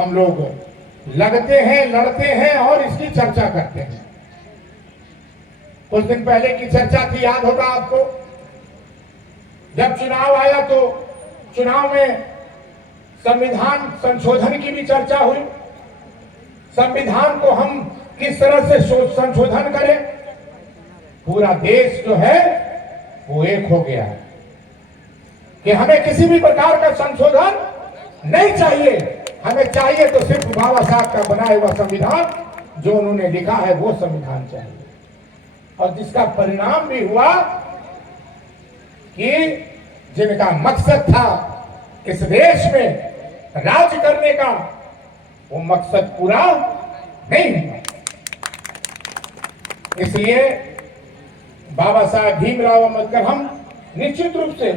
हम लोग लगते हैं, लड़ते हैं और इसकी चर्चा करते हैं। कुछ दिन पहले की चर्चा थी, याद होगा आपको, जब चुनाव आया तो चुनाव में संविधान संशोधन की भी चर्चा हुई। संविधान को हम किस तरह से संशोधन करें। पूरा देश जो है वो एक हो गया है कि हमें किसी भी प्रकार का संशोधन नहीं चाहिए। हमें चाहिए तो सिर्फ बाबा साहब का बनाया हुआ संविधान, जो उन्होंने लिखा है वो संविधान चाहिए। और जिसका परिणाम भी हुआ कि जिनका मकसद था इस देश में राज करने का, वो मकसद पूरा नहीं हुआ। इसलिए बाबा साहब भीमराव अम्बेडकर, हम निश्चित रूप से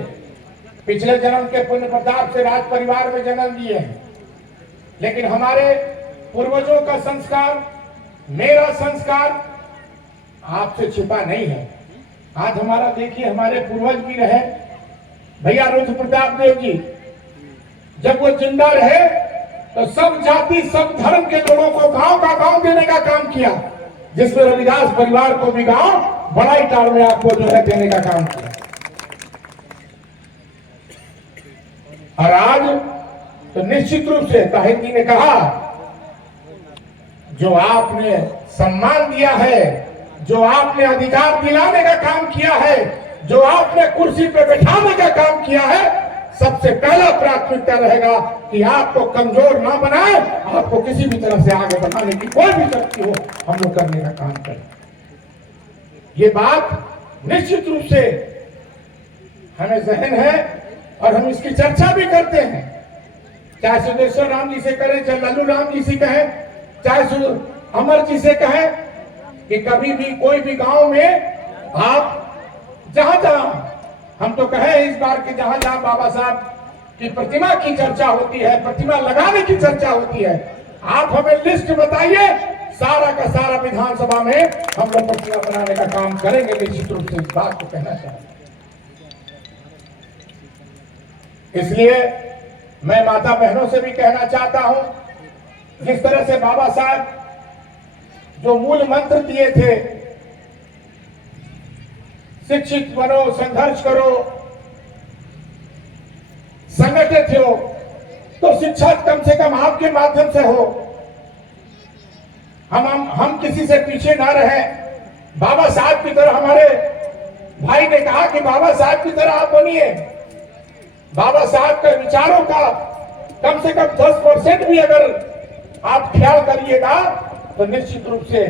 पिछले जन्म के पुण्य प्रताप से राज परिवार में जन्म लिए हैं, लेकिन हमारे पूर्वजों का संस्कार, मेरा संस्कार आपसे छिपा नहीं है। आज हमारा देखिए, हमारे पूर्वज भी रहे, भैया रुद्र प्रताप देव जी, जब वो जिंदा रहे तो सब जाति सब धर्म के लोगों को गांव का गांव देने का काम किया, जिसमें रविदास परिवार को भी गांव बड़ाई टाल में आपको जो है देने का काम किया। और आज तो निश्चित रूप से ताहिर जी ने कहा, जो आपने सम्मान दिया है, जो आपने अधिकार दिलाने का काम किया है, जो आपने कुर्सी पे बैठाने का काम किया है, सबसे पहला प्राथमिकता रहेगा कि आपको कमजोर ना बनाए, आपको किसी भी तरह से आगे बढ़ाने की कोई भी शक्ति हो, हम लोग करने का काम करें। ये बात निश्चित रूप से हमें जहन है और हम इसकी चर्चा भी करते हैं, चाहे सुदेश्वर राम जी से करें, चाहे लल्लू राम जी से कहें, चाहे अमर जी से कहें, कि कभी भी कोई भी गांव में आप जहां जहां, हम तो कहे इस बार के जहां जहां बाबा साहब की प्रतिमा की चर्चा होती है, प्रतिमा लगाने की चर्चा होती है, आप हमें लिस्ट बताइए, सारा का सारा विधानसभा में हम लोग प्रतिमा बनाने का काम करेंगे। निश्चित रूप से इस बात को कहना चाहते हैं। इसलिए मैं माता बहनों से भी कहना चाहता हूं, जिस तरह से बाबा साहब जो मूल मंत्र दिए थे, शिक्षित बनो, संघर्ष करो, संगठित हो, तो शिक्षा कम से कम आपके माध्यम से हो। हम किसी से पीछे ना रहे। बाबा साहब की तरह, हमारे भाई ने कहा कि बाबा साहब की तरह आप बनिए। बाबा साहब के विचारों का कम से कम 10% भी अगर आप ख्याल करिएगा तो निश्चित रूप से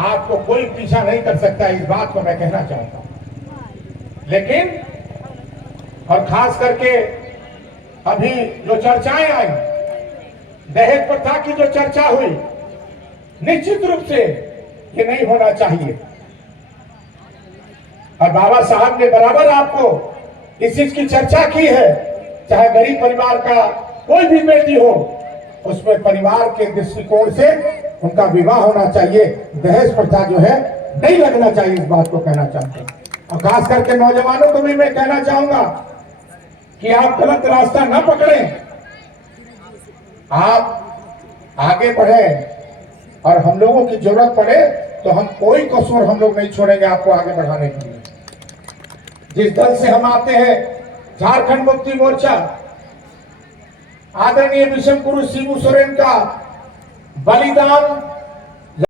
आपको कोई पीछा नहीं कर सकता। इस बात को मैं कहना चाहता हूं। लेकिन और खास करके अभी जो चर्चाएं आई, दहेज प्रथा की जो चर्चा हुई, निश्चित रूप से ये नहीं होना चाहिए। और बाबा साहब ने बराबर आपको इस चीज की चर्चा की है, चाहे गरीब परिवार का कोई भी बेटी हो, उसमें परिवार के दृष्टिकोण से उनका विवाह होना चाहिए, दहेज प्रथा जो है नहीं लगना चाहिए। इस बात को कहना चाहते हैं। और खास करके नौजवानों को भी मैं कहना चाहूंगा कि आप गलत रास्ता न पकड़ें, आप आगे बढ़ें, और हम लोगों की जरूरत पड़े तो हम कोई कसूर हम लोग नहीं छोड़ेंगे आपको आगे बढ़ाने के लिए। जिस दल से हम आते हैं, झारखंड मुक्ति मोर्चा, आदरणीय विषम गुरु शिबू सोरेन का बलिदान